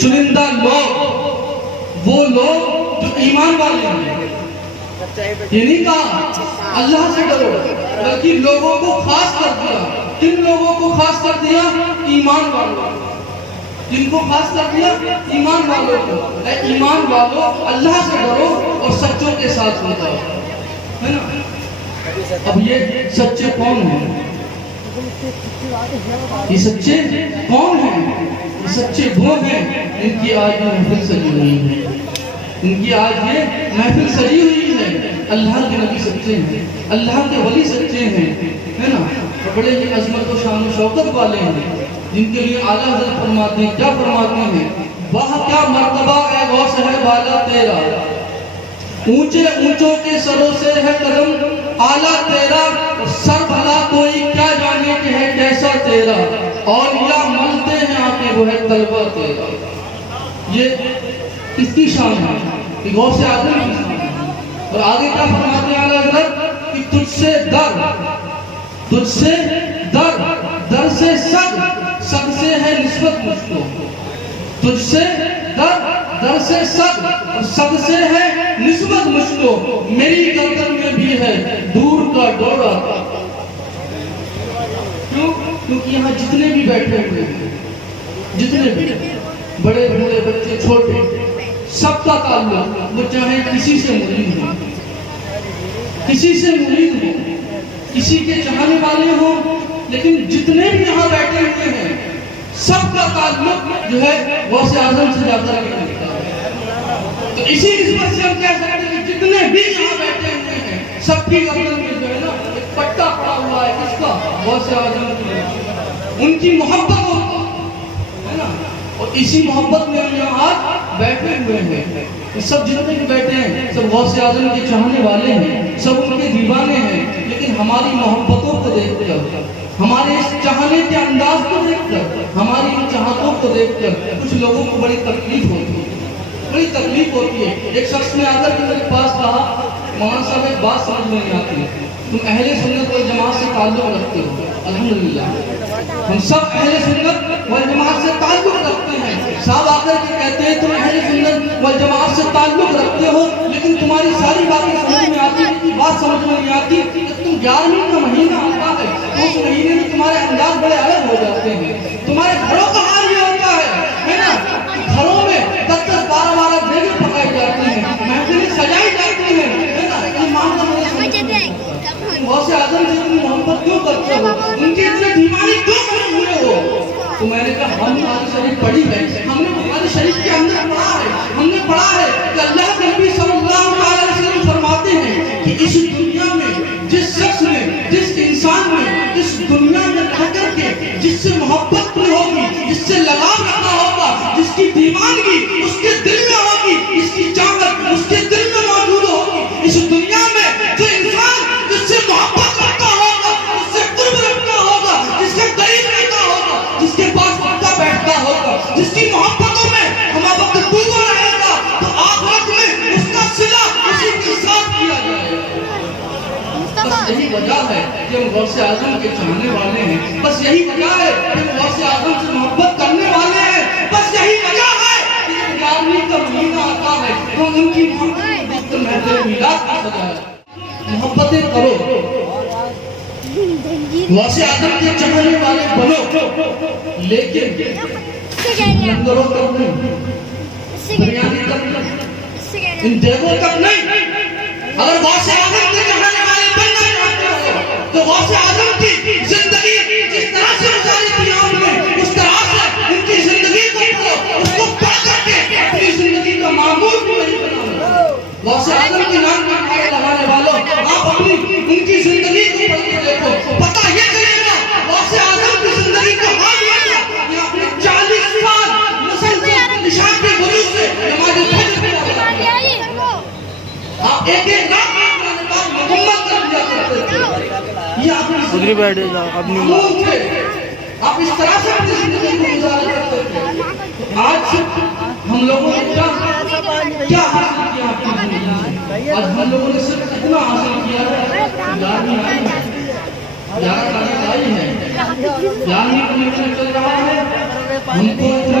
چنندہ لوگ وہ لوگ جو ایمان والے ہیں. یہ نہیں کہا اللہ سے ڈرو، بلکہ لوگوں کو خاص کر دیا. کن لوگوں کو خاص کر دیا؟ ایمان والوں. جن کو خاص کر دیا؟ ایمان والوں کو. اے ایمان والوں، اللہ سے ڈرو اور سچوں کے ساتھ ہو جاؤ، ہے نا. اب یہ سچے کون ہیں؟ یہ سچے کون ہیں؟ یہ سچے وہ ہیں ان کی آج یہ محفل سجی ہوئی ہے. ان کی آج یہ محفل سجی ہوئی ہے. اللہ کے نبی سچے ہیں، اللہ کے ولی سچے ہیں، ہے نا. بڑے ہی عظمت و شان و شوکت والے ہیں، جن کے لیے اعلیٰ حضرت فرماتے ہیں، کیا فرماتے ہیں؟ واہ کیا مرتبہ اے غوث ہے بالا تیرا، اونچے اونچوں کے سروں سے ہے قدم اعلیٰ تیرا، سر بھلا کوئی کیا جانے کہ ہے کیسا تیرا، اولیاء ملتے ہیں آنکھیں وہ ہے طلبہ تیرا. یہ کس کی شان ہے؟ کہ غوث اعظم کی شان ہے. اور آگے کیا فرماتے ہیں اعلیٰ حضرت کہ تجھ سے در، تجھ سے در، در سے سگ، سگ سے ہے نسبت مجھ کو. تجھ سے در، در سے سگ، اور سگ سے ہے نسبت مجھ کو. میری گردن میں بھی ہے دور کا ڈورا. کیوں؟ کیونکہ یہاں جتنے بھی بیٹھے ہوئے ہیں، جتنے بھی بڑے بڑے بچے چھوٹے، سب کا تعلق وہ چاہے کسی سے مرید ہو، کسی سے مرید ہو، کسی کے چاہنے والے ہوں، لیکن جتنے بھی یہاں بیٹھے ہوئے ہیں سب کا تعلق جو ہے غوث اعظم سے جاتا ہے. تو اسی نسبت سے ہم کہہ سکتے ہیں کہ جتنے بھی یہاں بیٹھے ہوئے ہیں سب کی گردن میں جو ہے نا ایک پٹا پڑا ہوا ہے. کس کا؟ غوث اعظم کی. ان کی محبت ہے نا. اور اسی محبت میں ہم یہاں آج بیٹھے ہوئے ہیں. سب جتنے بھی بیٹھے ہیں سب غوث اعظم کے چاہنے والے ہیں، سب ان کے دیوانے ہیں. لیکن ہماری محبتوں کو دیکھ کر، ہمارے اس چاہنے کے انداز کو دیکھ کر، ہماری ان چاہتوں کو دیکھ کر کچھ لوگوں کو بڑی تکلیف ہوتی ہے، بڑی تکلیف ہوتی ہے. ایک شخص نے آ کر کے میرے پاس کہا، مولانا صاحب ایک بات سمجھ میں نہیں آتی ہے، تم اہل سنت والجماعت سے تعلق رکھتے ہو. الحمدللہ ہم سب اہل سنت والجماعت سے تعلق رکھتے ہیں. صاحب آ کر کے کہتے ہیں تم اہل سنت والجماعت سے تعلق رکھتے ہو، لیکن تمہاری ساری باتیں سمجھ میں آتی ہیں، کی بات سمجھ میں نہیں آتی کہ تم 11ویں کا مہینہ آتا ہے، اس مہینے میں تمہارے انداز بڑے الگ ہو جاتے ہیں. تمہارے گھروں کا حال یہ ہوتا ہے نا، گھروں میں 10-12 دیگیں پکائی جاتی ہیں، محفلیں سجائی جاتی ہیں، ہے نا. ایمان کا غوث اعظم سے اتنی محبت کیوں کرتے ہو؟ ان کے اتنے دیوانے کیوں بنے ہوئے ہو؟ تو میں نے کہا ہم بخاری شریف پڑھی ہے، ہم نے بخاری شریف کے اندر پڑھا ہے، ہم نے پڑھا ہے کہ اللہ کے نبی صلی اللہ علیہ وسلم فرماتے ہیں کہ اس دنیا میں جس شخص نے، جس انسان نے اس دنیا میں رہ کر کے جس سے محبت کی ہوگی، جس سے لگاؤ رکھا ہوگا، جس کی دیوانگی اس کے دل میں ہوگی، اس کی چاہت اس کے دل میں موجود ہوگی، اس دنیا میں جو انسان جس سے محبت رکھتا ہوگا، جس سے قرب رکھتا ہوگا، جس کے قریب رہتا ہوگا، جس کے پاس اٹھتا بیٹھتا ہوگا، جس کی محبتوں میں ہمارا وقت ڈوبا رہے گا، تو آخرت میں اس کا صلہ اسی کے ساتھ کیا جائے گا. بس یہی وجہ ہے کہ ہم غوث اعظم کے چاہنے والے ہیں. بس یہی وجہ ہے کہ ہم غوث اعظم سے محبت کرنے والے ہیں. بس یہی وجہ ہے کہ جب 11ویں کا مہینہ آتا ہے تو ان کی محبت محفل میلاد کا سجا ہے. محبتیں کرو، غوث اعظم کے چاہنے والے بنو، لیکن لنگروں تک نہیں، بریانی تک نہیں، ان دیگوں تک نہیں. اگر غوث اعظم کے چاہنے والے بننا چاہتے ہو تو غوث اعظم کی زندگی جس طرح سے گزاری تھی آپ نے، اس طرح سے ان کی زندگی کو پڑھو، اس کو پڑھ کر کے اپنی زندگی کا معمول بھی نہیں بنانا. غوث اعظم کے نام کا نعرہ لگانے والوں، آپ اپنی ان کی زندگی کو پڑھ کے دیکھو، پتہ یہ چلے گا غوث اعظم کی زندگی کا حال یہ تھا کہ آپ نے 40 سال مسلسل نشان کے غروج سے نماز فجر پڑھی. آپ ایک ایک رات مکمل کر دیا کرتے تھے. یہ آپ ادھر بیٹھے جا اپنی معمول تھے، آپ اس طرح سے اپنی زندگی کو گزارا کرتے تھے. آج ہم لوگوں نے کیا حاصل کیا اپنی زندگی سے؟ آج ہم لوگوں نے صرف اتنا حاصل کیا ہے کہ 11ویں آئی ہے، 11 تاریخ آئی ہے، 11ویں کا مہینہ چل رہا ہے، ہم کو اتنا